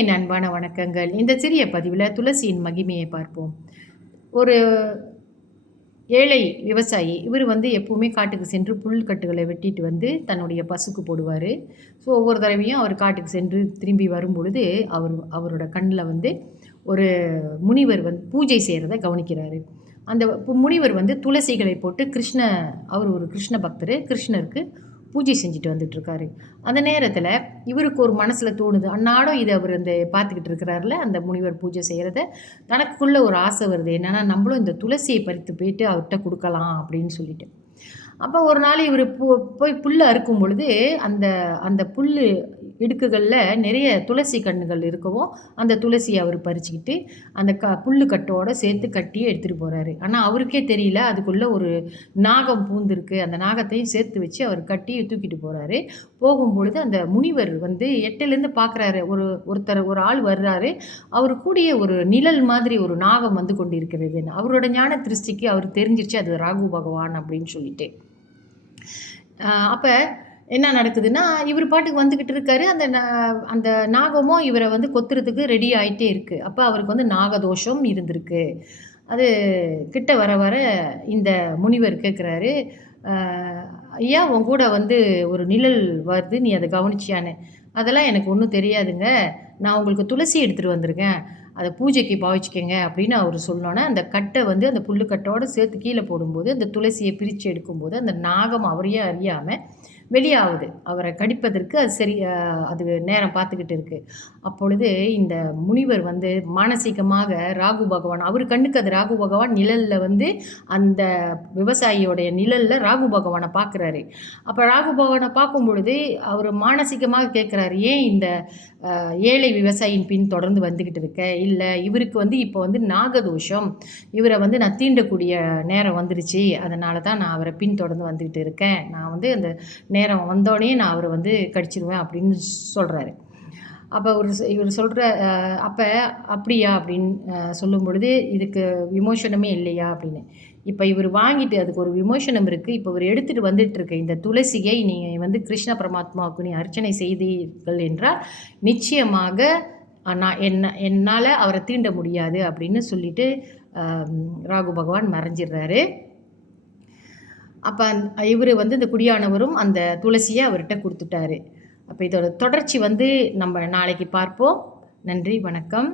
என் அன்பான வணக்கங்கள். இந்த சிறிய பதிவில் துளசியின் மகிமையை பார்ப்போம். ஒரு ஏழை விவசாயி இவர் எப்பவுமே காட்டுக்கு சென்று புல்கட்டுகளை வெட்டிட்டு தன்னுடைய பசுக்கு போடுவார். ஸோ ஒவ்வொரு தடவையும் அவர் காட்டுக்கு சென்று திரும்பி வரும்பொழுது அவரோட கண்ணில் ஒரு முனிவர் பூஜை செய்கிறத கவனிக்கிறாரு. அந்த முனிவர் துளசிகளை போட்டு அவர் ஒரு கிருஷ்ண பக்தர், கிருஷ்ணருக்கு பூஜை செஞ்சுட்டு வந்துட்டுருக்காரு. அந்த நேரத்தில் இவருக்கு ஒரு மனசில் தோணுது, அன்னாடம் இதை அவர் பார்த்துக்கிட்டு இருக்கிறாருல அந்த முனிவர் பூஜை செய்கிறத, தனக்குள்ளே ஒரு ஆசை வருது. என்னென்னா நம்மளும் இந்த துளசியை பறித்து போயிட்டு அவர்கிட்ட கொடுக்கலாம் அப்படின்னு சொல்லிட்டு. அப்போ ஒரு நாள் இவர் போய் புல் அறுக்கும் பொழுது அந்த அந்த புல் இடுக்குகளில் நிறைய துளசி கன்றுகள் இருக்கவும் அந்த துளசியை அவர் பறிச்சுக்கிட்டு அந்த புல்லு கட்டோடு சேர்த்து கட்டி எடுத்துகிட்டு போகிறாரு. ஆனால் அவருக்கே தெரியல அதுக்குள்ளே ஒரு நாகம் பூந்திருக்கு. அந்த நாகத்தையும் சேர்த்து வச்சு அவர் கட்டி தூக்கிட்டு போகிறாரு. போகும்பொழுது அந்த முனிவர் எட்டிலேருந்து பார்க்குறாரு. ஒரு ஆள் வர்றாரு. அவர் கூடிய ஒரு நிழல் மாதிரி ஒரு நாகம் வந்து கொண்டு இருக்கிறது. அவரோட ஞான திருஷ்டிக்கு அவர் தெரிஞ்சிருச்சு அது ராகு பகவான் அப்படின்னு சொல்லிட்டு. அப்போ என்ன நடக்குதுன்னா, இவர் பாட்டுக்கு வந்துக்கிட்டு இருக்காரு. அந்த நாகமும் இவரை கொத்துறதுக்கு ரெடி ஆகிட்டே இருக்குது. அப்போ அவருக்கு நாகதோஷம் இருந்திருக்கு. அது கிட்ட வர வர இந்த முனிவர் கேட்குறாரு, ஐயா உன் கூட ஒரு நிழல் வருது, நீ அதை கவனிச்சியான்னு. அதெல்லாம் எனக்கு ஒன்றும் தெரியாதுங்க, நான் உங்களுக்கு துளசி எடுத்துகிட்டு வந்திருக்கேன், அதை பூஜைக்கு பாவிச்சிக்கங்க அப்படின்னு அவர் சொன்னோன்னே அந்த கட்டை அந்த புல்லுக்கட்டோடு சேர்த்து கீழே போடும்போது அந்த துளசியை பிரித்து எடுக்கும்போது அந்த நாகம் அவரையே அறியாமல் வெளியாகுது. அவரை கடிப்பதற்கு அது சரி, அது நேரம் பார்த்துக்கிட்டு இருக்குது. அப்பொழுது இந்த முனிவர் மானசீகமாக ராகு பகவான், அவர் கண்ணுக்கு அது ராகு பகவான் நிழலில் அந்த விவசாயியோடைய நிழலில் ராகு பகவானை பார்க்குறாரு. அப்போ ராகு பகவானை பார்க்கும் பொழுது அவர் மானசீகமாக கேட்குறாரு, ஏன் இந்த ஏழை விவசாயியின் பின் தொடர்ந்து வந்துக்கிட்டு இருக்க? இல்லை, இவருக்கு இப்போ நாகதோஷம், இவரை நான் தீண்டக்கூடிய நேரம் வந்துருச்சு, அதனால தான் நான் அவரை பின் தொடர்ந்து வந்துக்கிட்டு இருக்கேன், நான் அந்த நேரம் வந்தோடனே நான் அவரை கடிச்சிடுவேன் அப்படின்னு சொல்கிறாரு. அப்போ இவர் சொல்கிற அப்போ அப்படியா அப்படின்னு சொல்லும் பொழுது இதுக்கு விமோசனமே இல்லையா அப்படின்னு. இப்போ இவர் வாங்கிட்டு அதுக்கு ஒரு விமோசனம் இருக்குது. இப்போ இவர் எடுத்துகிட்டு வந்துட்டுருக்க இந்த துளசியை நீங்கள் கிருஷ்ண பரமாத்மாவுக்கு நீ அர்ச்சனை செய்தீர்கள் என்றால் நிச்சயமாக என்னால் அவரை தீண்ட முடியாது அப்படின்னு சொல்லிட்டு ராகு பகவான் மறைஞ்சிடுறாரு. அப்போ இவர் இந்த குடியானவரும் அந்த துளசியை அவர்கிட்ட கொடுத்துட்டாரு. அப்போ இதோட தொடர்ச்சி நம்ம நாளைக்கு பார்ப்போம். நன்றி, வணக்கம்.